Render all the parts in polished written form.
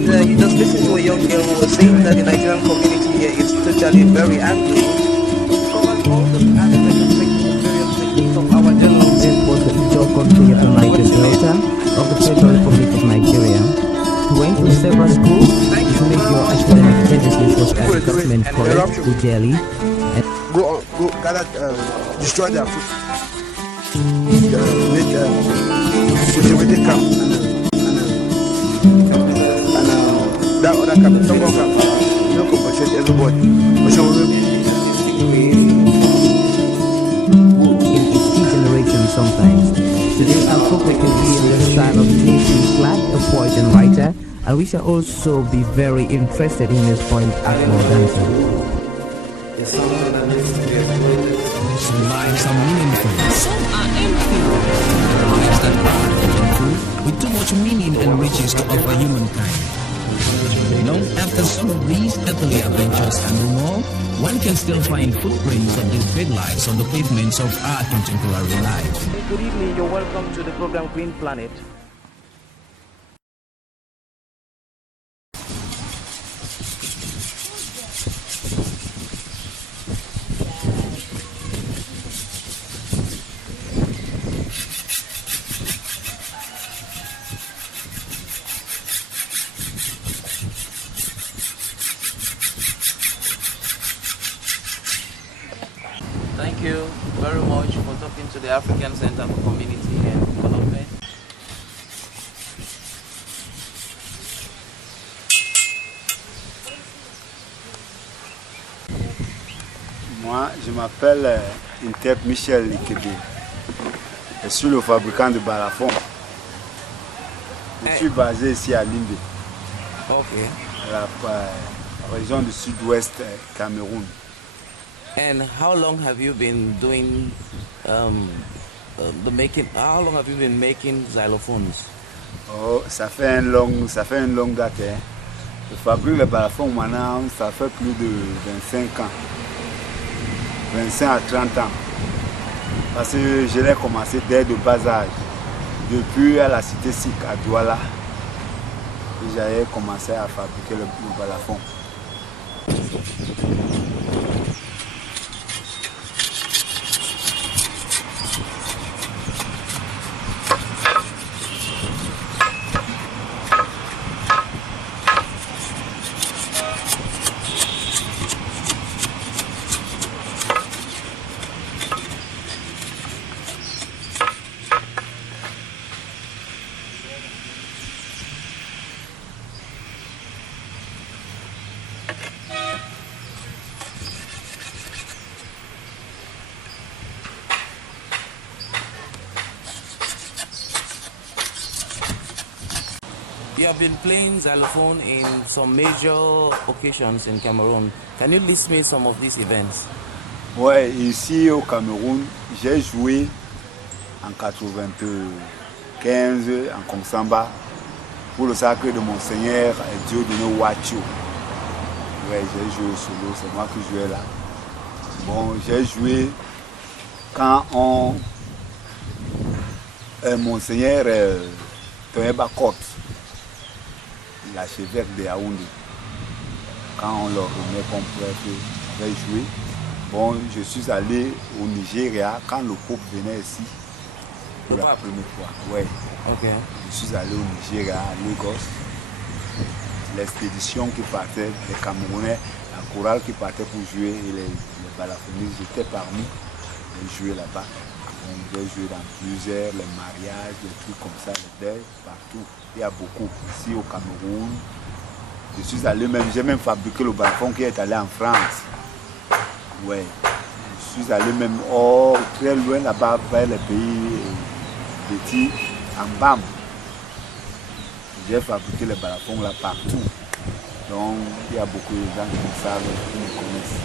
And you just listen to a young girl who was saying that the Nigerian community here is totally very angry. It covers all the aspects of various sectors of our journalism. This was the Ijaw country of the Niger Delta of the Federal Republic of Nigeria. He went to several schools. His major academic emphasis was at the government college, Ujeli. Go, gather, destroy their food. Make cultivated camp and that other camp, Tongo camp. You don't compensate everybody. In its key generation sometimes. Today our focus will be on the style of J.P. Clark, a poet and writer, and we shall also be very interested in his point Akmo dancing. It's something that needs to be exploited. Some lives are meaningful, some are empty. There are lives that are meaningful, with too much meaning and riches to offer humankind. After some of these earthly adventures and more, one can still find footprints of these great lives on the pavements of our contemporary life. Good evening, you're welcome to the program Green Planet. Thank you very much for talking to the African Center for Community and Development. Moi, je m'appelle Intep Michel Likebe. Je suis le fabricant de balafon. Je suis basé ici à Limbe, à la région du sud-ouest Cameroun. And how long have you been doing the making? How long have you been making xylophones? Oh, ça fait une longue date. Hein. Je fabrique les balafons maintenant, ça fait plus de 25 ans. 25 à 30 ans. Parce que je l'ai commencé dès le bas âge. Depuis à la cité SIC à Douala, j'avais commencé à fabriquer le balafon. You have been playing xylophone in some major occasions in Cameroon. Can you list me some of these events? Ouais, ici au Cameroun, j'ai joué en 95 en Kongsamba pour le sacre de Monseigneur Dieudonné Wacho. Ouais, j'ai joué au solo, c'est moi qui jouais là. Bon, j'ai joué quand Monseigneur Toyeba Cote, l'archevêque de Yaoundé, quand on leur remet comme prêtre, j'ai joué. Bon, je suis allé au Nigeria quand le Pope venait ici pour la première fois. Ouais. Okay. Je suis allé au Nigeria, à Lagos. L'expédition qui partait, les Camerounais, la chorale qui partait pour jouer et les balafonies, j'étais parmi les jouer là-bas. J'ai joué dans plusieurs, les mariages, des trucs comme ça, les deuils, partout. Il y a beaucoup. Ici au Cameroun, je suis allé même, j'ai même fabriqué le balafon qui est allé en France. Ouais. Je suis allé même très loin là-bas vers les pays petits, en BAM. J'ai fabriqué les balafons là partout. Donc il y a beaucoup de gens qui me savent, qui me connaissent.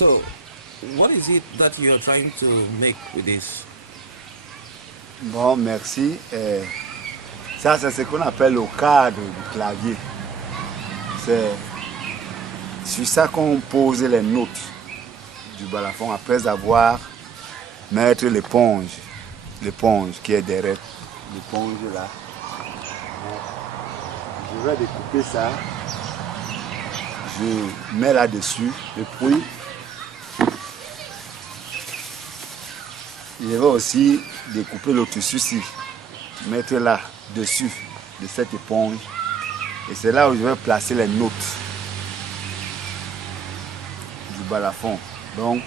So, what is it that you are trying to make with this? Bon, merci. Ça, c'est ce qu'on appelle le cadre du clavier. C'est sur ça qu'on pose les notes du balafon après avoir mettre l'éponge qui est derrière l'éponge là. Je vais découper ça, je mets là-dessus et puis je vais aussi découper le tissu-ci, mettre là dessus de cette éponge et c'est là où je vais placer les notes du balafon. Donc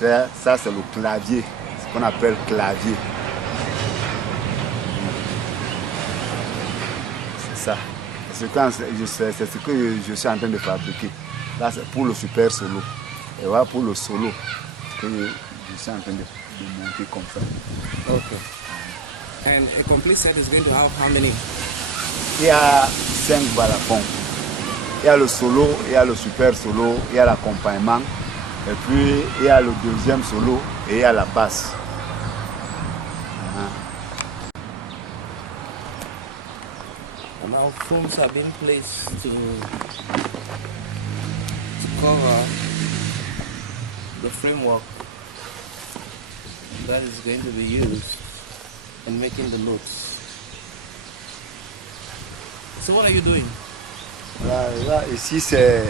ça c'est le clavier, ce qu'on appelle clavier. C'est ça. C'est ce que je suis en train de fabriquer. Là c'est pour le super solo. Et voilà pour le solo que je suis en train de monter comme ça. Okay. And a complete set is going to have how many? Il y a 5 balafons. Il y a le solo, il y a le super solo, il y a l'accompagnement. Et puis il y a le deuxième solo et il y a la basse. And now foams are being placed to cover the framework that is going to be used in making the notes. So what are you doing? Là, ici c'est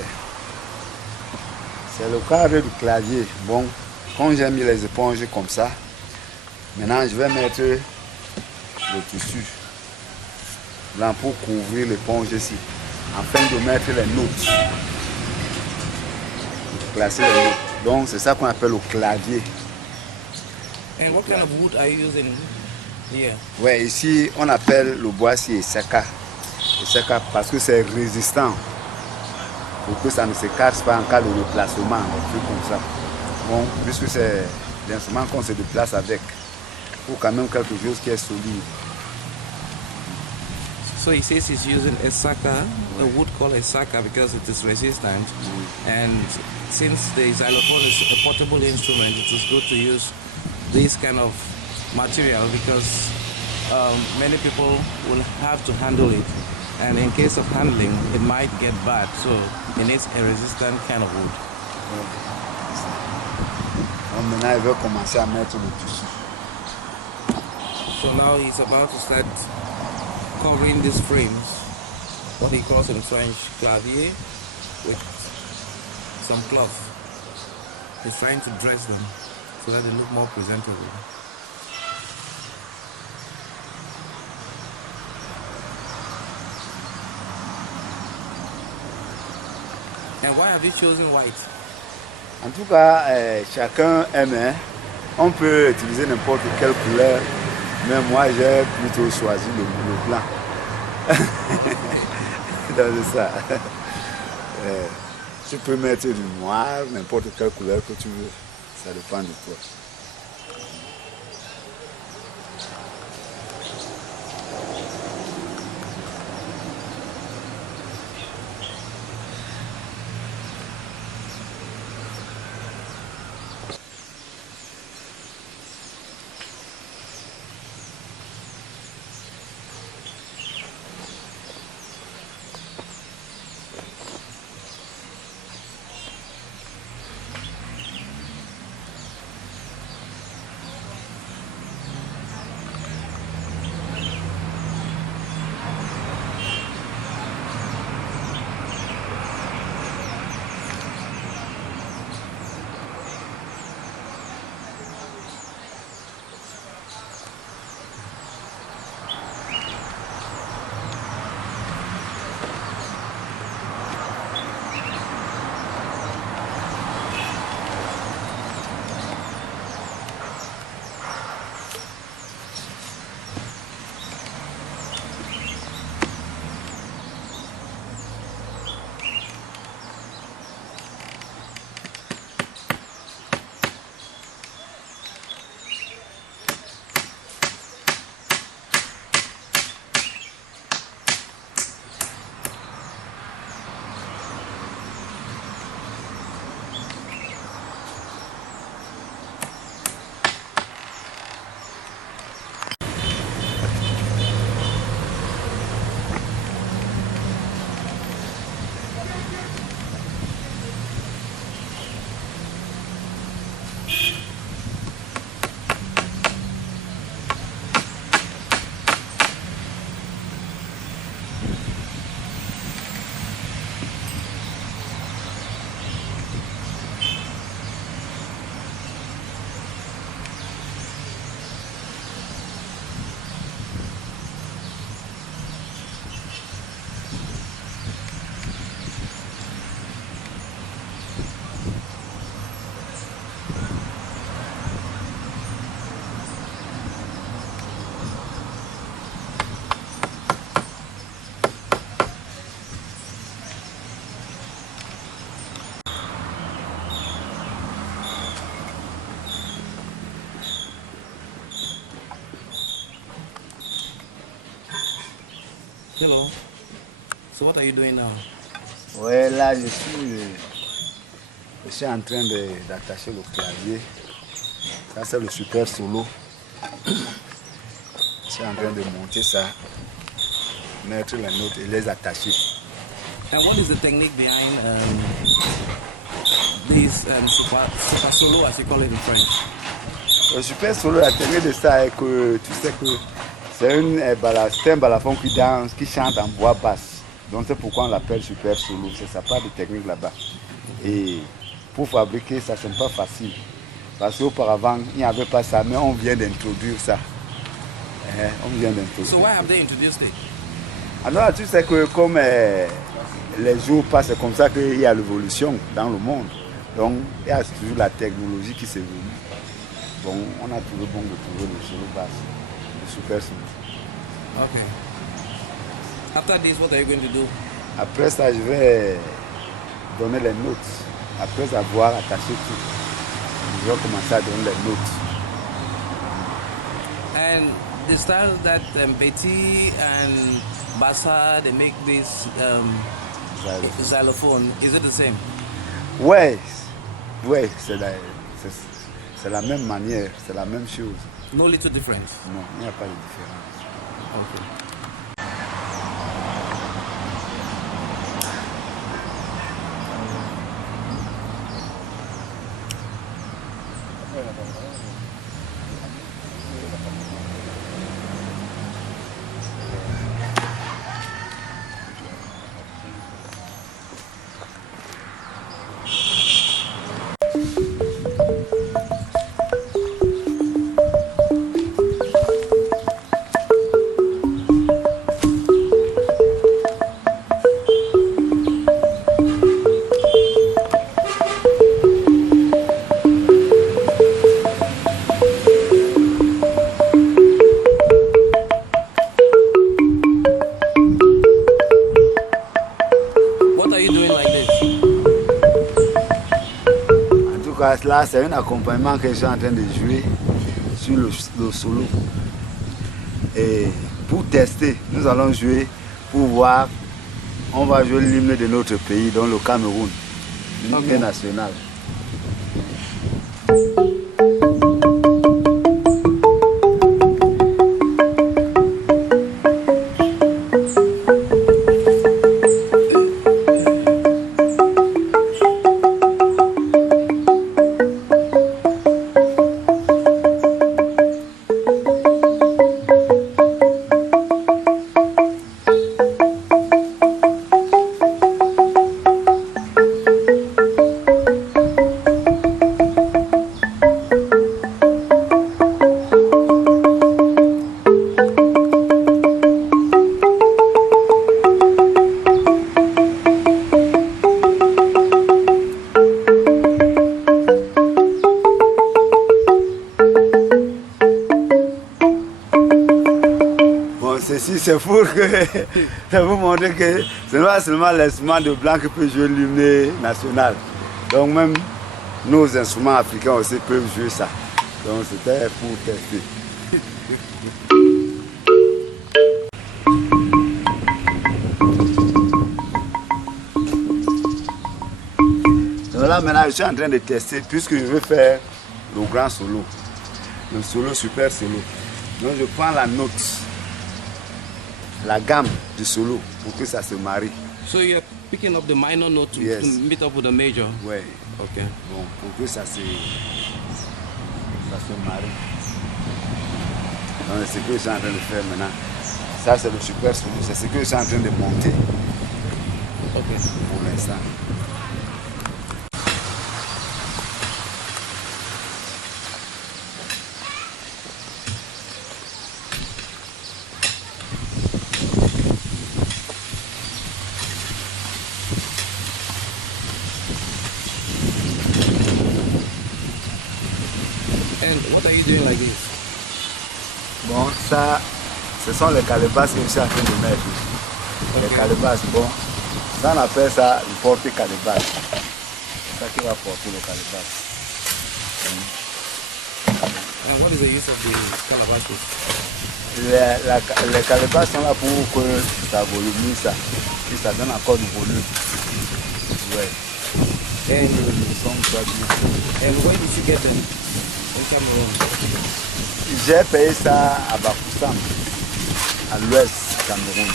le cadre du clavier. Bon, quand j'ai mis les éponges comme ça, maintenant je vais mettre le tissu là pour couvrir l'éponge ici, afin de mettre les notes, de placer les notes. Donc c'est ça qu'on appelle le clavier. And what kind of wood are you using here? Ouais, ici on appelle le bois-ci Esaka. Esaka parce que c'est résistant, pour que ça ne se casse pas en cas de déplacement, un truc comme ça. Bon, puisque c'est l'instrument qu'on se déplace avec, il faut quand même quelque chose qui est solide. So he says he's using Esaka, a wood called Esaka because it is resistant. And since the xylophone is a portable instrument, it is good to use this kind of material because many people will have to handle it. And in case of handling, it might get bad. So it needs a resistant kind of wood. Donc maintenant, il veut commencer à mettre le tissu. So now he's about to start covering these frames, what he calls in French clavier, with some cloth. He's trying to dress them so that they look more presentable. And why have you chosen white? En tout cas, chacun aime. Hein. On peut utiliser n'importe quelle couleur, mais moi j'ai plutôt choisi le blanc. Donc c'est ça. Tu peux mettre du noir, n'importe quelle couleur que tu veux. Ça dépend de toi. Hello. So what are you doing now? Ouais, là, je suis en train d'attacher le clavier. Ça, c'est le super solo. Je suis en train de monter ça, mettre les notes et les attacher. And what is the technique behind this super solo, as you call it in French? Le super solo, la technique de ça est que tu sais que c'est un balafon qui danse, qui chante en voix basse. Donc c'est pourquoi on l'appelle super solo. C'est ça, pas de technique là-bas. Et pour fabriquer ça, c'est pas facile. Parce qu'auparavant, il n'y avait pas ça, mais on vient d'introduire ça. On vient d'introduire. So why have they introduced it? Alors tu sais que comme les jours passent, c'est comme ça qu'il y a l'évolution dans le monde. Donc il y a toujours la technologie qui s'évolue. Bon, on a trouvé bon de trouver le solo basse, le super solo. Okay. After this, what are you going to do? Après ça, je vais donner les notes. Après avoir attaché tout, je vais commencer à donner les notes. And the style that Betty and Bassa, they make this xylophone, is it the same? Ouais, c'est la même manière, c'est la même chose. No little difference. Non, il n'y a pas de différence. Okay. Là, c'est un accompagnement que je suis en train de jouer sur le solo. Et pour tester, nous allons jouer pour voir. On va jouer l'hymne de notre pays, dans le Cameroun, l'hymne national. Ceci c'est pour vous montrer que ce n'est pas seulement l'instrument de blanc qui peut jouer l'hymne national. Donc même nos instruments africains aussi peuvent jouer ça. Donc c'était pour tester. Donc là maintenant je suis en train de tester puisque je veux faire le grand solo. Le solo super solo. Donc je prends la note, la gamme du solo pour que ça se marie. So you're picking up the minor note to meet up with the major? Oui. Okay. Bon, pour que ça se marie. Donc c'est ce que je suis en train de faire maintenant. Ça c'est le super solo, c'est ce que je suis en train de monter. Okay. Pour l'instant. And what are you doing like this? Bon, ça, ce sont les calebasses que je suis en train de mettre. Okay. Les calebasses, bon, ça on appelle ça le porte-calebasse. C'est ça qui va porter le calebasse. And what is the use of the calabashes? Les calebasses sont là pour que ça volumise ça. Et ça donne encore du volume. Ouais. And, Ils sont pas bien. and where did you get them? In Cameroon. J'ai payé ça à Bafoussam, à l'ouest du Cameroun.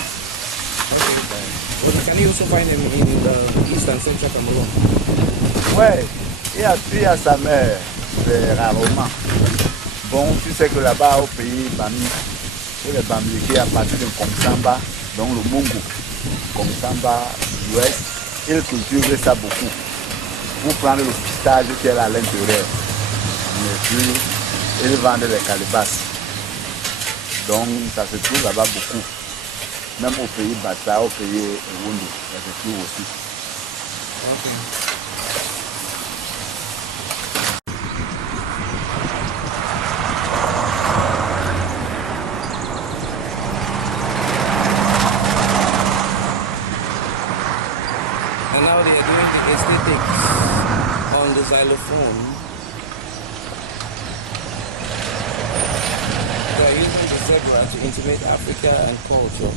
Okay. Well, can you also find them in the east and central Cameroon? Ouais, il y a sa mère, c'est rarement. Bon, tu sais que là-bas au pays Bami, et les Bamileke à partir de Komsamba, donc le Mungu, Komsamba, l'ouest, ils cultivent ça beaucoup. Pour prendre le pistage qui est là à l'intérieur. Et puis, ils vendent les calebasses. Donc, ça se trouve là-bas beaucoup. Même au pays Bata, au pays Wundu, ça se trouve aussi. Okay. And now they are doing the aesthetics on the xylophone. They are using the zebra to intimate Africa and culture.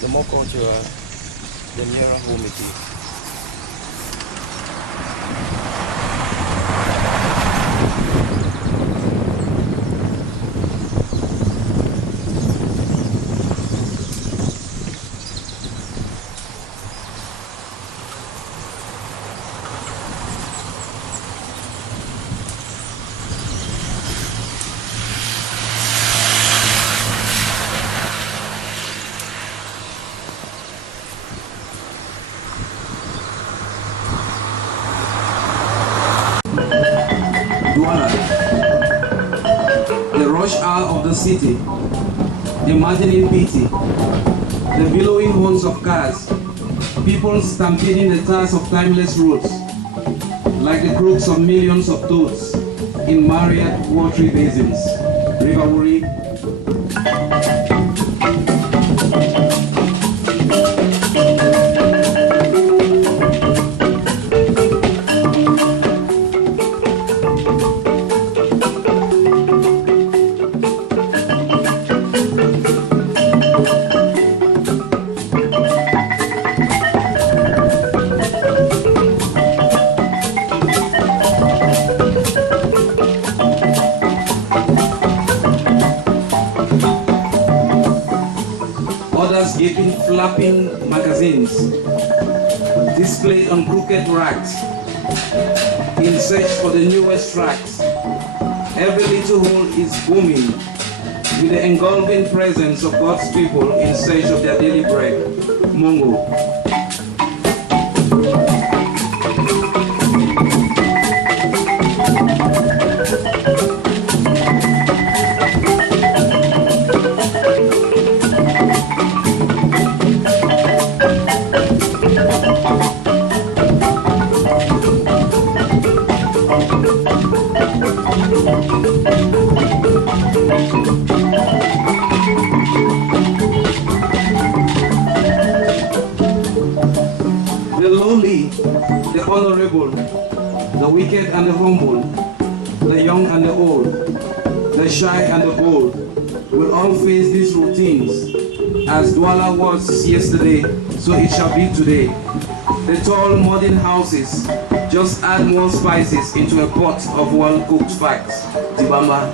The more cultural, the nearer home it is. Douala, the rush hour of the city, the maddening pity, the billowing horns of cars, people stampeding the tires of timeless roads, like the crooks of millions of toads in myriad watery basins. River Wuri. Others gaping, flapping magazines displayed on crooked racks in search for the newest tracks. Every little hole is booming with the engulfing presence of God's people in search of their daily bread. Mungu. The lowly, the honorable, the wicked and the humble, the young and the old, the shy and the bold, will all face these routines. As Douala was yesterday, so it shall be today. The tall modern houses just add more spices into a pot of well-cooked facts. Tibamba.